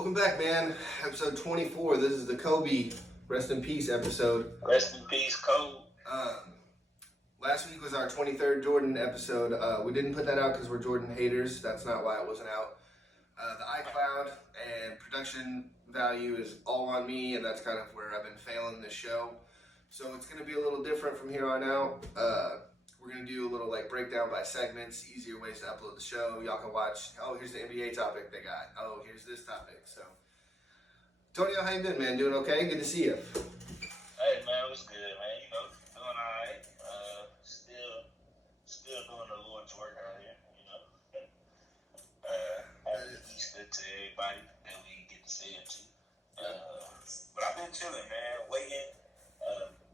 Welcome back, man. Episode 24. This is the Kobe Rest in Peace episode. Rest in peace, Kobe. Last week was our 23rd Jordan episode. We didn't put that out because we're Jordan haters. That's not why it wasn't out. The iCloud and production value is all on me, and that's kind of where I've been failing this show. So it's going to be a little different from here on out. We're going to do a little breakdown by segments, easier ways to upload the show. Y'all can watch, oh, here's the NBA topic they got. Oh, here's this topic. So, Tonio, how you been, man? Doing okay? Good to see you. Hey, man, what's good, man? You know, doing all right. Still doing the Lord's work out here, you know. Happy Easter to everybody that we get to say it to. But I've been chilling, man, waiting.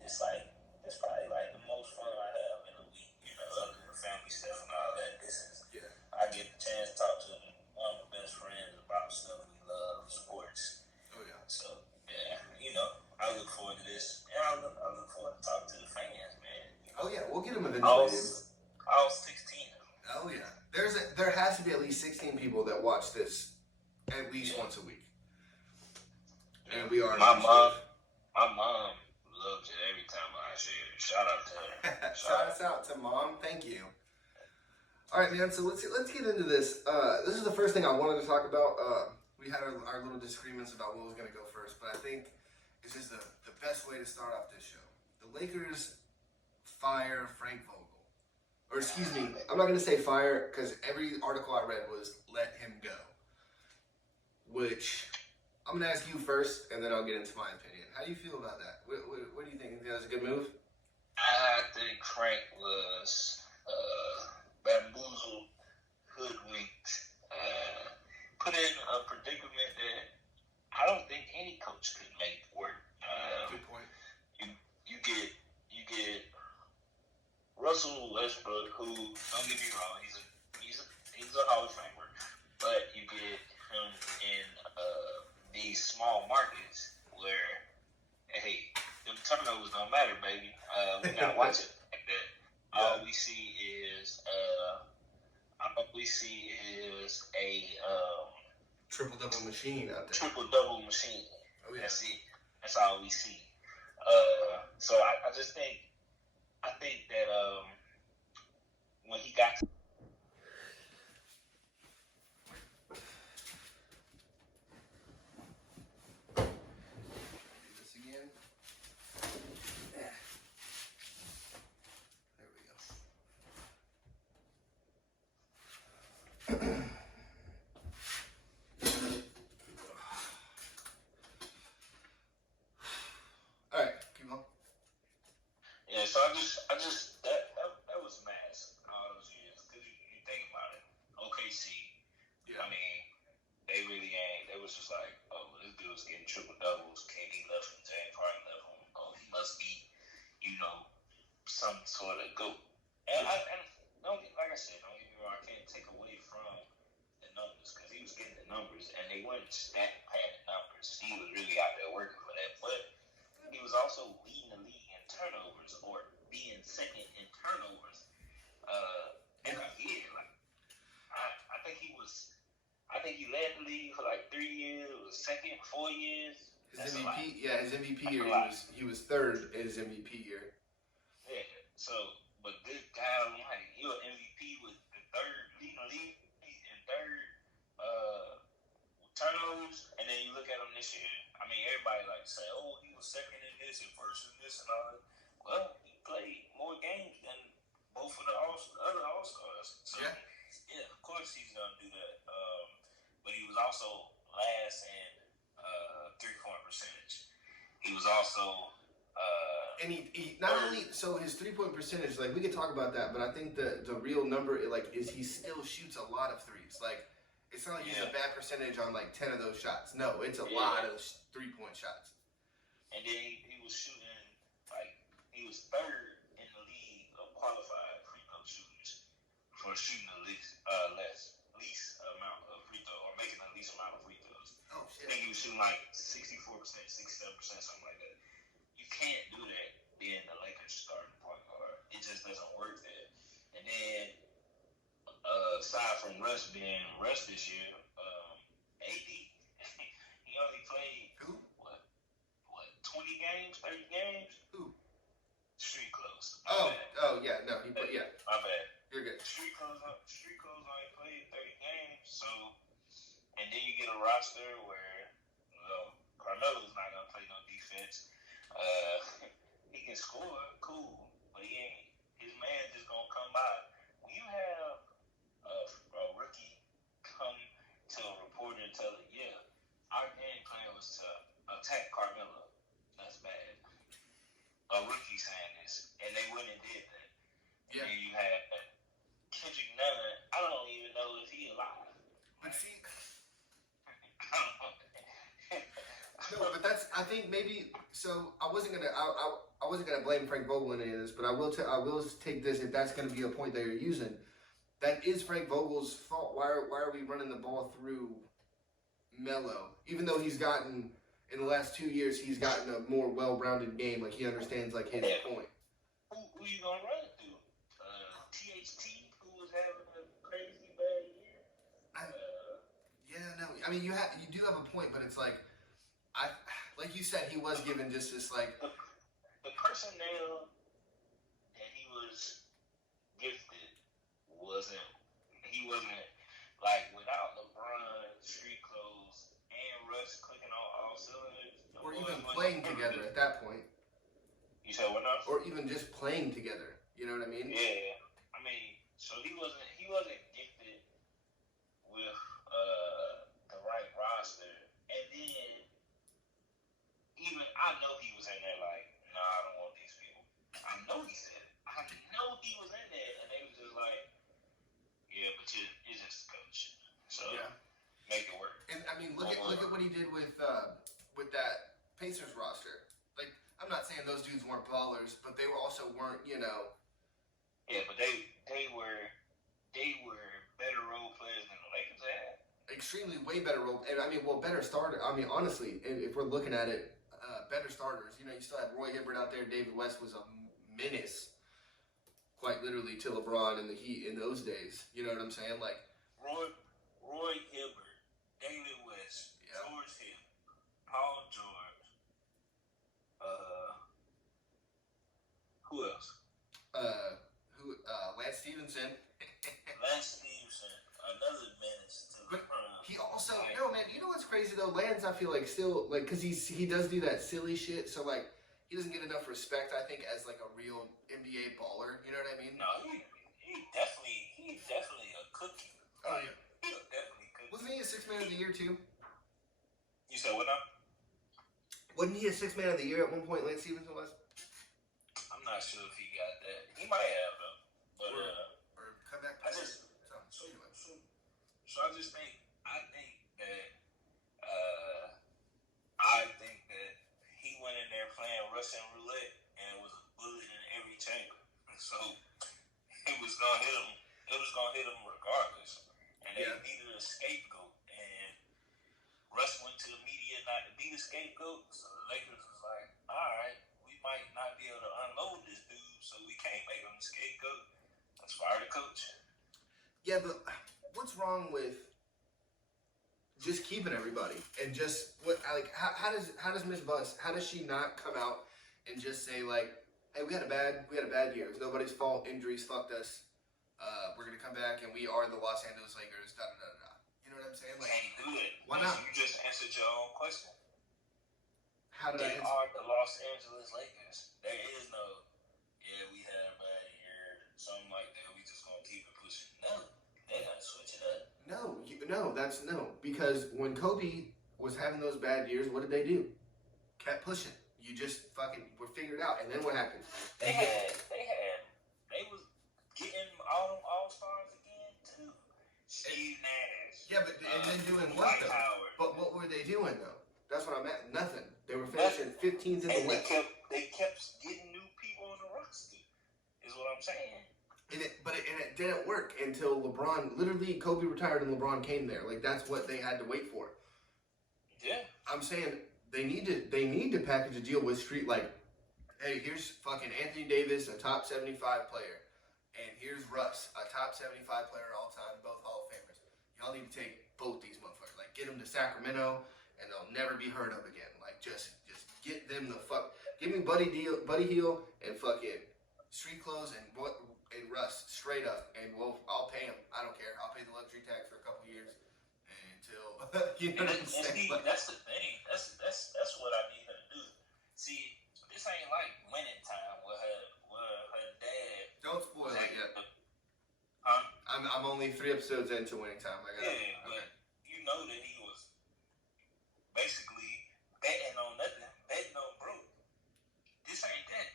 It's probably the most fun I have in a week, you know, other than family stuff and all that. I get the chance to talk to one of my best friends about stuff we love, sports. Oh, yeah. So, yeah, you know, I look forward to this. And I look forward to talking to the fans, man. You know, Oh, yeah, we'll get them eventually. All 16 of them. Oh, yeah. There has to be at least 16 people that watch this at least once a week. And we are. My mom loves it every time I share it. Shout out to her. Shout us out to Mom. Thank you. All right, man. So let's get into this. This is the first thing I wanted to talk about. We had our little disagreements about what was going to go first, but I think this is the best way to start off this show. The Lakers fire Frank Vogel, or excuse me, I'm not going to say fire because every article I read was let him go. Which I'm going to ask you first, and then I'll get into my opinion. How do you feel about that? What do you think? That was a good move? I think Frank was bamboozled, hoodwinked, put in a predicament that I don't think any coach could make work. Good point. You get Russell Westbrook, who, don't get me wrong, he's a Hall of Famer, but you get him in these small markets where, hey, them turnovers don't matter, baby. We gotta watch it like that. All we see is a Triple double machine out there. Triple double machine. Oh, yeah. That's it. That's all we see. So I just think that when he got to this again. Yeah. There we go. All right, keep on. Yeah, so I just that was mass all those years. Cause you think about it, OKC. Yeah. I mean, they really ain't. They was just like, oh, this dude's getting triple doubles. KD left him, James Harden left him. Oh, he must be, some sort of GOAT. And don't get me wrong. I can't take away from the numbers because he was getting the numbers, and they weren't stat padded numbers. He was really out there working for that, but he was also leading the league in turnovers, or being second in turnovers every year. I think he led the league for 3 years. It was second, 4 years. His MVP year, he was third in his MVP year. Yeah. So, but this guy, you're an MVP with the third leading the league in third turnovers, and then you look at him this year. I mean, everybody say, oh, he was second in this and first in this and all that. Well, he played more games than both of the other All-Stars. So, yeah, of course he's going to do that. But he was also last in three-point percentage. He was also... and he not only, so his 3-point percentage, we could talk about that, but I think the real number, is he still shoots a lot of threes. It's not like he's a bad percentage on 10 of those shots. No, it's a lot of 3-point shots. And then he was shooting, he was third in the league of qualified free throw shooters for shooting the least amount of free throws, or making the least amount of free throws. Oh, shit. I think he was shooting 64%, 67%, something like that. You can't do that being the Lakers starting point guard. It just doesn't work there. And then, aside from Russ being Russ this year, AD games, 30 games. Who? Street Clothes. Yeah, no, he put, yeah. My bad. You're good. Street Clothes only played 30 games, so, and then you get a roster where, well, Carmelo's not going to play no defense. He can score, cool, but he ain't, his man just going to come by. When you have a rookie come to a reporter and tell it, yeah, our game plan was to attack Carmelo. That's bad. A rookie saying this, and they went and did that. Yeah. And you had Kendrick Nunn. I don't even know if he alive. But see, no, but that's, I think maybe, so I wasn't gonna blame Frank Vogel in any of this, but I will take this, if that's gonna be a point that you're using. That is Frank Vogel's fault. Why are we running the ball through Melo? Even though he's gotten, in the last 2 years, he's gotten a more well-rounded game. Like, he understands, like, his point. Who you gonna run it through? THT, who was having a crazy bad year? I mean, you do have a point, but it's like, like you said, he was given just this, like... The personnel that he was gifted he wasn't, like, without LeBron, Street Clothes, and Russ clicking on all cylinders. Or even playing together at that point. You said what now? Or even just playing together. You know what I mean? Yeah. I mean, so he wasn't gifted with the right roster. And then even I know he was in there like, nah, I don't want these people. I know he said it. I know he was in there, and they was just like, yeah, but you're just a coach, so yeah, make it work. And I mean, look at what he did with that Pacers roster. Like, I'm not saying those dudes weren't ballers, but they weren't, you know. Yeah, but they were better role players than the Lakers had. Extremely way better role. And I mean, well, better starter. I mean, honestly, if we're looking at it, better starters. You know, you still had Roy Hibbert out there. David West was a menace, quite literally, to LeBron and the Heat in those days. You know what I'm saying? Like Roy Hibbert, David West, George Hill, Paul George. Who else? Lance Stevenson. Lance Stevenson, another menace to But he also, no man, you know what's crazy though? Lance, I feel like still, like, cause he does do that silly shit, so like, he doesn't get enough respect, I think, as like a real NBA baller, you know what I mean? No, he definitely a cookie. Oh yeah. He's definitely cookie. Wasn't he a 6th man of the year too? You said what now? Wasn't he a 6th man of the year at one point, Lance Stevenson was? I'm not sure if he got that. He might have though. But or come back. I just think that he went in there playing Russian roulette and it was a bullet in every chamber. So it was gonna hit him. It was gonna hit him regardless. And they needed a scapegoat. And Russ went to the media not to be the scapegoat. So the Lakers was like, all right, we might not be able to unload this dude, so we can't make him the scapegoat. Let's fire the coach. Yeah, but what's wrong with just keeping everybody and just how does Miss Buss, how does she not come out and just say like, hey, we had a bad year. It's nobody's fault. Injuries fucked us. We're gonna come back and we are the Los Angeles Lakers. Da da da da. You know what I'm saying? Like, can't do it. Why not? You just answered your own question. How did they are the Los Angeles Lakers. There is no, yeah, we had a bad year, something like that. We just gonna keep it pushing. No, they gotta switch it up. No, because when Kobe was having those bad years, what did they do? Kept pushing. You just fucking were figured out, and then what happened? They was getting all-stars again too. Steve Nash. Yeah, but and then doing what though? Howard. But what were they doing though? That's what I'm at. Nothing. They were finishing 15th in the West. They kept getting new people on the roster. Is what I'm saying. And it didn't work until LeBron. Literally, Kobe retired and LeBron came there. Like, that's what they had to wait for. Yeah. I'm saying they need to package a deal with Street, like, hey, here's fucking Anthony Davis, a top 75 player, and here's Russ, a top 75 player all time, both Hall of Famers. Y'all need to take both these motherfuckers. Like, get them to Sacramento, and they'll never be heard of again. Like, just get them the fuck. Give me Buddy Heel, and fucking Street Clothes and Russ straight up, and I'll pay him. I don't care. I'll pay the luxury tax for a couple years until you know what I'm saying. See, that's the thing. That's what I need her to do. See, this ain't like winning time with her dad. Don't spoil it yet. Huh? I'm only 3 episodes into winning time. But you know that he was basically betting on nothing, betting on broke. This ain't that.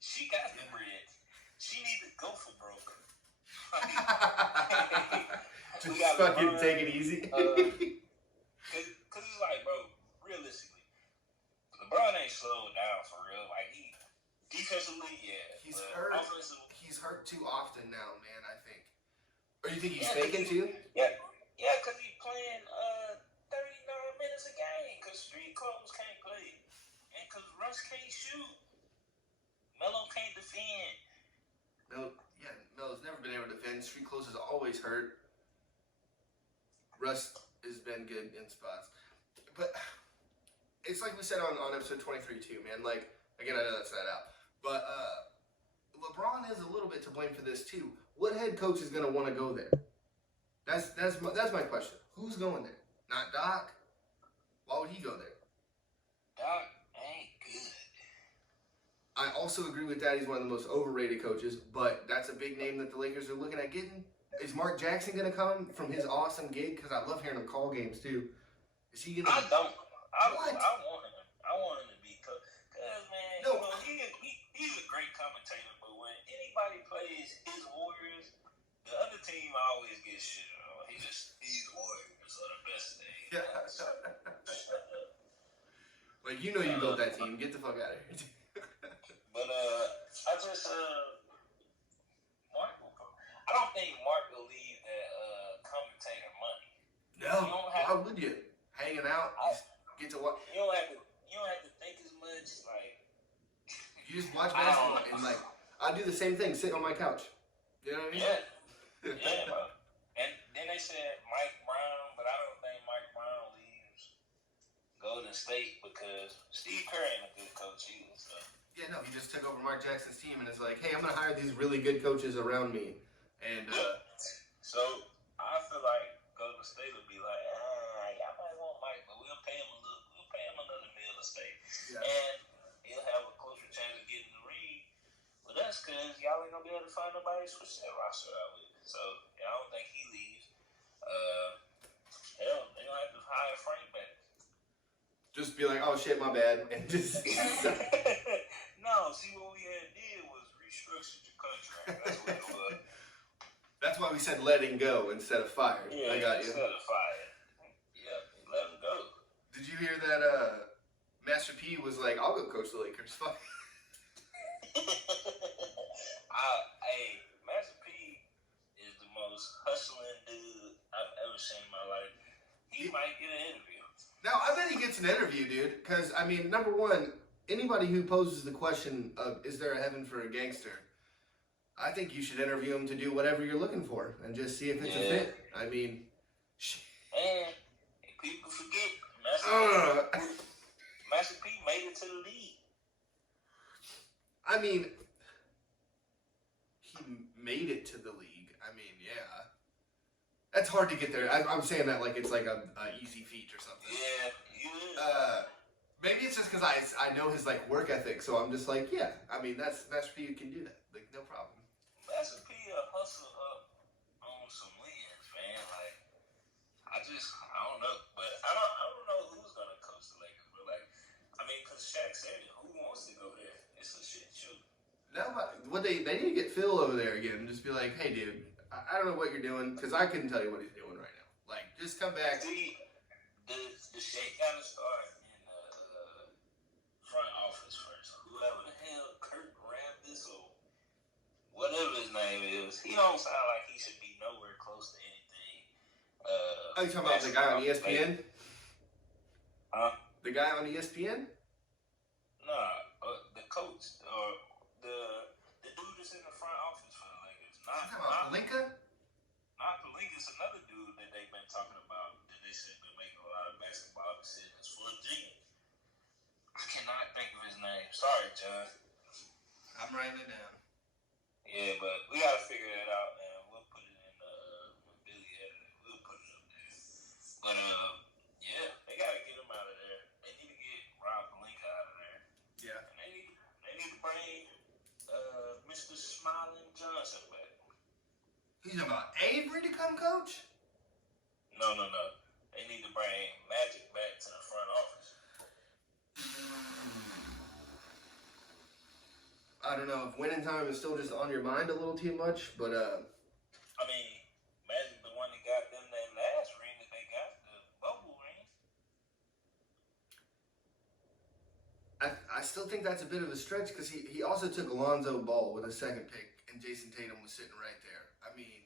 She got the bread. She need to go for broke. Just fucking take it easy. Cause it's like, bro, realistically, LeBron ain't slowed down for real. Like he defensively, yeah. He's hurt. Offensively, He's hurt too often now, man. I think. Or you think he's faking too? Yeah, cause he's playing 39 minutes a game. Cause Street Clothes can't play, and cause Russ can't shoot. Melo can't defend. Melo's never been able to defend. Street Clothes is always hurt. Russ has been good in spots. But it's like we said on episode 23 too, man. Like, again, I know that's not out. But LeBron is a little bit to blame for this too. What head coach is going to want to go there? That's my question. Who's going there? Not Doc? Why would he go there? Doc ain't good. I also agree with that. He's one of the most overrated coaches, but that's a big name that the Lakers are looking at getting. Is Mark Jackson going to come from his awesome gig? Because I love hearing him call games too. Is he going to? I don't. I want him. I want him to be coach. Because, man, No. He's a great commentator, but when anybody plays his Warriors, the other team always gets shit on. He's Warriors are the best thing. Yeah. Like, you know you built that team. Get the fuck out of here. But I just Mark. I don't think Mark will leave that commentator money. No. Why would you? Hanging out, get to watch. You don't have to think as much. Like you just watch basketball and like I do the same thing, sitting on my couch. You know what I mean? Yeah, bro. And then they said Mike Brown, but I don't think Mike Brown leaves Golden State because Steve Kerr ain't a good coach either. So. Yeah, no, he just took over Mark Jackson's team and is like, hey, I'm gonna hire these really good coaches around me. And so I feel like Golden State would be like, y'all might want Mike, but we'll pay him another $1 to stay. Yeah. And he'll have a closer chance of getting the ring with us because y'all ain't gonna be able to find nobody to switch that roster out with. So I don't think he leaves. Hell, they gonna have to hire Frank back. just be like, oh shit, my bad, and just. No, see what we had did was restructured your contract. That's what it was. That's why we said letting go instead of fired. Yeah, I got you. instead of fired. Yeah, let him go. Did you hear that Master P was like, I'll go coach the Lakers. Fuck. Hey, Master P is the most hustling dude I've ever seen in my life. He might get an interview. Now, I bet he gets an interview, dude. Because, I mean, number one, anybody who poses the question of, is there a heaven for a gangster? I think you should interview him to do whatever you're looking for and just see if it's a fit. I mean, and people forget, Master P made it to the league. I mean, he made it to the league. I mean, yeah. That's hard to get there. I'm saying that like it's like a easy feat or something. Yeah. Maybe it's just because I know his like work ethic, so I'm just like, yeah. I mean, that's Master P. You can do that, like no problem. Master P hustle up on some wins, man. Like I don't know, but I don't know who's gonna coach the Lakers. But like, I mean, because Shaq said it, who wants to go there? It's a shit show. No, what they need to get Phil over there again and just be like, hey, dude, I don't know what you're doing because I couldn't tell you what he's doing right now. Like, just come back. See, the shit gotta start in the front office first. Whoever the hell Kurt Rambis or whatever his name is, he don't sound like he should be nowhere close to anything. Oh, you talking about the guy on ESPN? Huh? The guy on ESPN? Nah, the coach or the dude that's in the front office for the Lakers. You talking about Pelinka? Not Pelinka. It's another dude that they've been talking about that they said been making a lot of basketball decisions for a GM. I cannot think of his name. Sorry, John. I'm writing it down. Yeah, but we gotta figure that out, man. We'll put it in when Billy edited. We'll put it up there. But yeah, they gotta get him out of there. They need to get Rob Palenka out of there. Yeah. And they need to bring Mr. Smiling Johnson back. He's about Avery to come coach? No. They need to bring Magic back to the front office. I don't know if winning time is still just on your mind a little too much, but I mean, Magic the one that got them that last ring that they got, the bubble ring. I still think that's a bit of a stretch because he also took Alonzo Ball with a second pick, and Jason Tatum was sitting right there. I mean,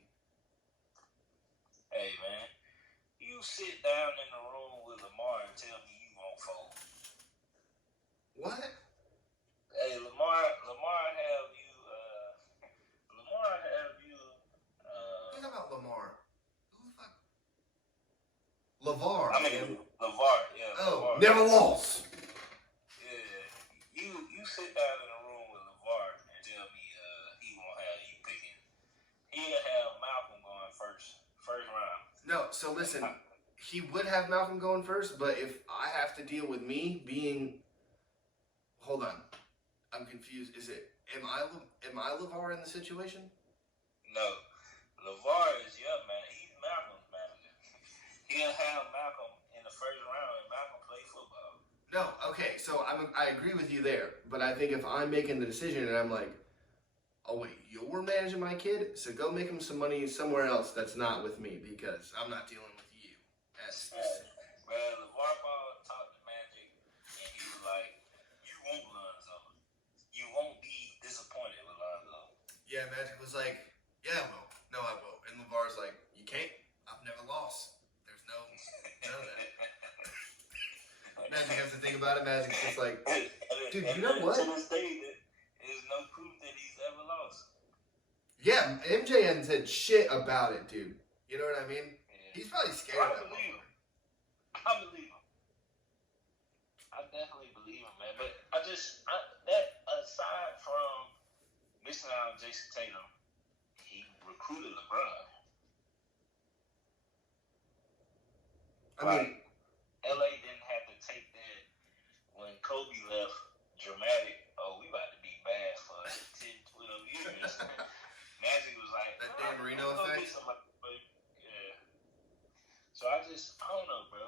hey man, you sit down in the room with Lamar and tell me you won't fold. what? Hey, Lamar have you. What about Lamar? Who the fuck? LeVar. I mean, LeVar. Yeah. Oh, LeVar. never lost. Yeah, you sit down in a room with LeVar and tell me he won't have you picking. He'll have Malcolm going first round. No, so listen, he would have Malcolm going first, but if I have to deal with me being, hold on, I'm confused. Am I LeVar in the situation? No, LeVar is young man. He's Malcolm's manager. He'll have Malcolm in the first round, and Malcolm play football. No, okay, so I agree with you there, but I think if I'm making the decision and I'm like, oh wait, you're managing my kid, so go make him some money somewhere else that's not with me because I'm not dealing with you. Well, LeVar Ball talked to Magic, and he was like, "You won't, Lonzo. You won't be disappointed with Lonzo." Yeah, Magic was like, yeah, I will. No, I will. And LeVar's like, you can't. I've never lost. There's none of that. Magic has to think about it. Magic's just like, dude, you know what? To this day, there's no proof that he's ever lost. Yeah, MJ hadn't said shit about it, dude. You know what I mean? Yeah. He's probably scared of that. I believe him. I definitely believe him, man. But that aside from missing out on Jason Tatum, he recruited LeBron. I mean, LA didn't have to take that when Kobe left. Dramatic. Oh, we about to be bad for 10, 12 years. Magic was like that Dan Marino effect. Yeah. So I don't know, bro.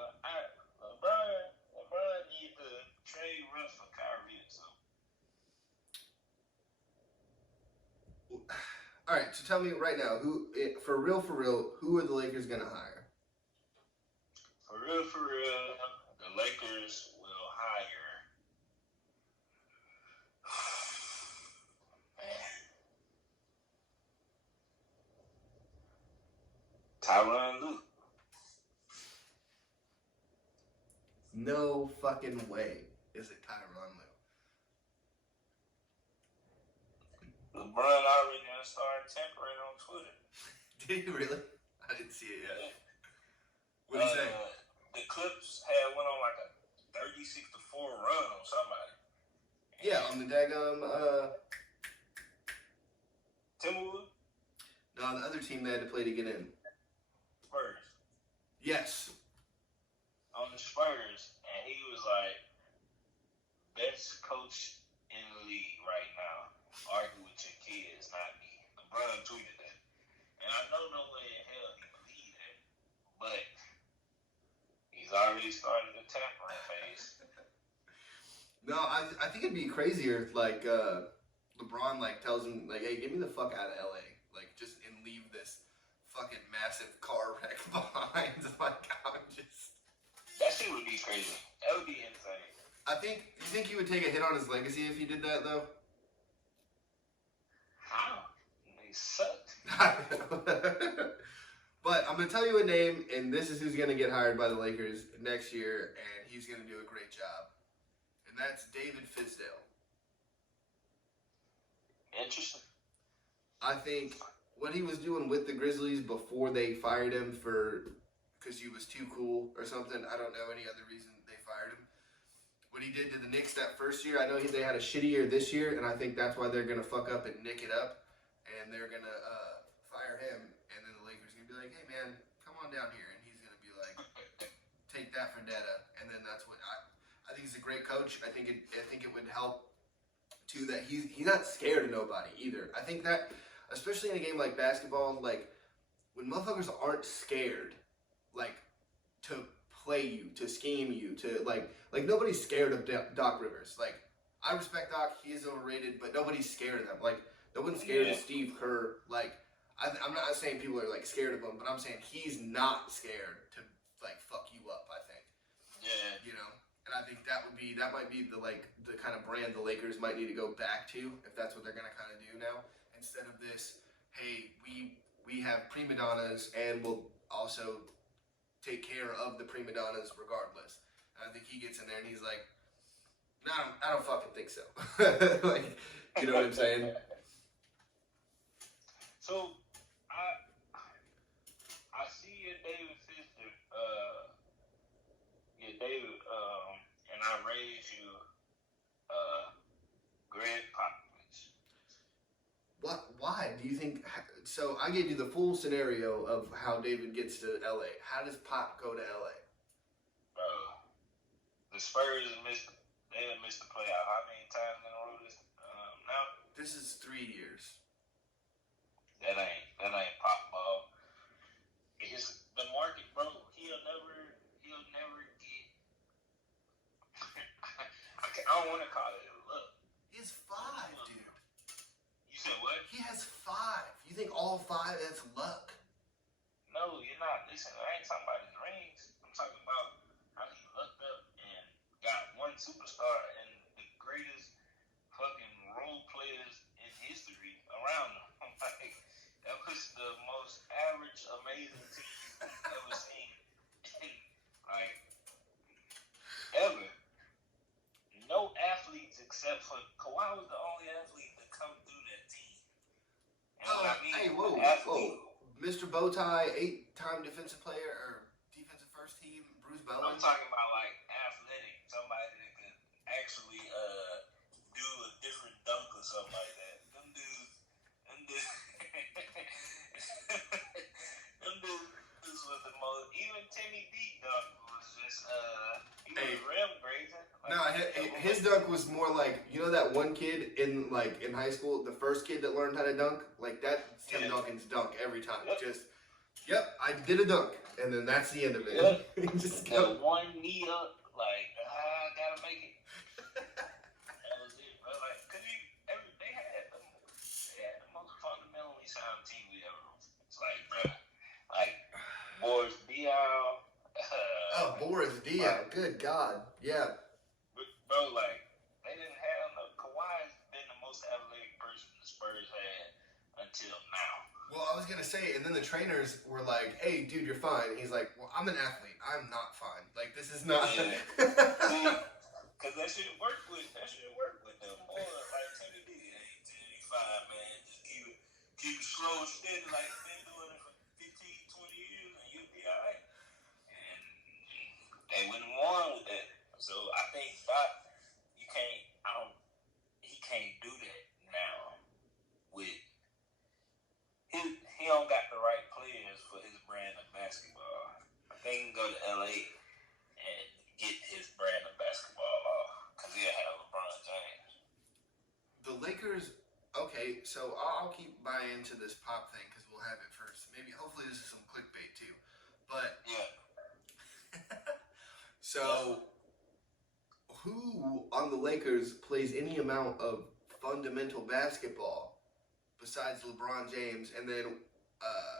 LeBron need to trade Russ for Kyrie or something. All right, so tell me right now, for real, who are the Lakers gonna hire? For real, the Lakers will hire. Tyronn Lue. No fucking way is it Tyronn Lue. LeBron already started tampering on Twitter. Did he really? I didn't see it yet. Yeah. What did he say? The Clips went on like a 36-4 run on somebody. Yeah, on the daggum, Timberwolves? no, the other team they had to play to get in. Spurs. Yes. On the Spurs, and he was like, best coach in the league right now. Argue with your kids, not me. LeBron tweeted that. And I know no way in hell he believed that. But he's already started the tampering phase. No, I think it'd be crazier if, like, LeBron, like, tells him, like, hey, get me the fuck out of LA. Like, just, and leave this fucking massive car wreck behind. Like, I'm just... That shit would be crazy. That would be insane. You think he would take a hit on his legacy if he did that, though? How? They sucked. But I'm going to tell you a name, and this is who's going to get hired by the Lakers next year, and he's going to do a great job. And that's David Fizdale. Interesting. I think what he was doing with the Grizzlies before they fired him because he was too cool or something, I don't know any other reason they fired him, what he did to the Knicks that first year. I know they had a shitty year this year, and I think that's why they're gonna fuck up and nick it up, and they're gonna fire him, and then the Lakers are gonna be like, hey man, come on down here, and he's gonna be like, take that for data, and then that's what I think he's a great coach. I think it would help too that he's not scared of nobody either. I think that especially in a game like basketball, like when motherfuckers aren't scared, like to play you, to scheme you, to like nobody's scared of Doc Rivers. Like I respect Doc, he is overrated, but nobody's scared of him. Like no one's scared of Steve Kerr. Like I'm not saying people are like scared of him, but I'm saying he's not scared to like fuck you up. I think. Yeah. You know, and I think that might be the kind of brand the Lakers might need to go back to if that's what they're gonna kind of do now, instead of this. Hey, we have prima donnas and we'll also take care of the prima donnas regardless. And I think he gets in there and he's like, no, I don't fucking think so. Like, you know what I'm saying? So I see your David sister, David, and I raised you, Greg Popovich. What? Why do you think? So I gave you the full scenario of how David gets to LA. How does Pop go to LA? The Spurs missed the playoff. How many times in a row now? This is 3 years. That ain't Pop ball. It's the market, bro. He'll never get. I don't want to call it a look. He has 5, dude. You said what? He has 5. You think all 5 that's luck? No, you're not. Listen, I ain't talking about his rings. I'm talking about how he looked up and got one superstar and the greatest fucking role players in history around him. Like, that was the most average, amazing team you've ever seen. Like, ever. No athletes except for Kawhi was the only athlete to come through that team. And what I mean, hey, whoa. Mr. Bowtie, 8-time defensive player or defensive first team, Bruce Bowen. I'm talking about like athletic, somebody that could actually do a different dunk or something like that. Them dudes was the most. Even Timmy D dunk was just he was rim grazing. No, his dunk was more like, you know that one kid in high school, the first kid that learned how to dunk? Like that's Tim Duncan's dunk every time. Yep. Just, I did a dunk, and then that's the end of it. Yep. Just go. One knee up, like, I gotta make it. That was it, bro. Like, cause they had the most fundamentally sound team we ever. It's like, bro, like Boris Diaw. Boris Diaw. Good God. Yeah. Bro, like, they didn't have no. Kawhi's been the most athletic person the Spurs had until now. Well, I was going to say, and then the trainers were like, hey, dude, you're fine. He's like, well, I'm an athlete. I'm not fine. Like, this is not. Yeah. Because that shit work with them boys. Like, Timmy D, hey, Timmy, fine, man. Just keep it slow and steady like you've been doing it for 15, 20 years, and you'll be all right. And they went on with that. So I think he can't do that now with he don't got the right players for his brand of basketball. I think he can go to LA and get his brand of basketball off because he'll have LeBron James. The Lakers, okay, so I'll keep buying into this Pop thing because we'll have it first. Maybe, hopefully this is some clickbait too. But, yeah. So, who on the Lakers plays any amount of fundamental basketball besides LeBron James? And then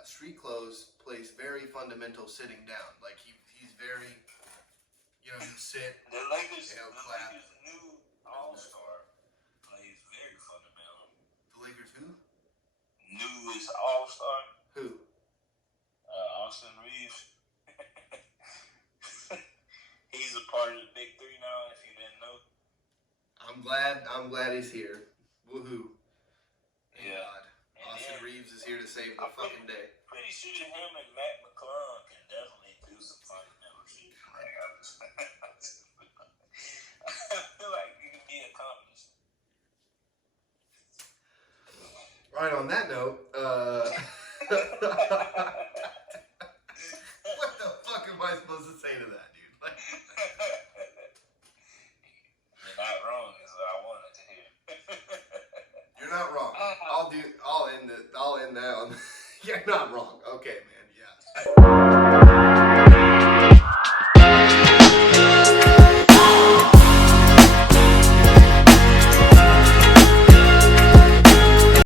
Street Clothes plays very fundamental sitting down. Like he's very, he'll sit. The Lakers' clap. new All-Star plays very fundamental. The Lakers who? Newest All-Star. Who? Austin Reeves. He's a part of the Big Three now, if you didn't know. I'm glad he's here. Woohoo. Thank Yeah. God. Austin Reeves is here to save the fucking day. Pretty sure him and Matt McClung can definitely do some fundamental shit. Like, All right. On that note, what the fuck am I supposed to say to that, dude? Like, you're not wrong, is what I wanted to hear. you're not wrong. I'll end that on. You're not wrong. Okay, man.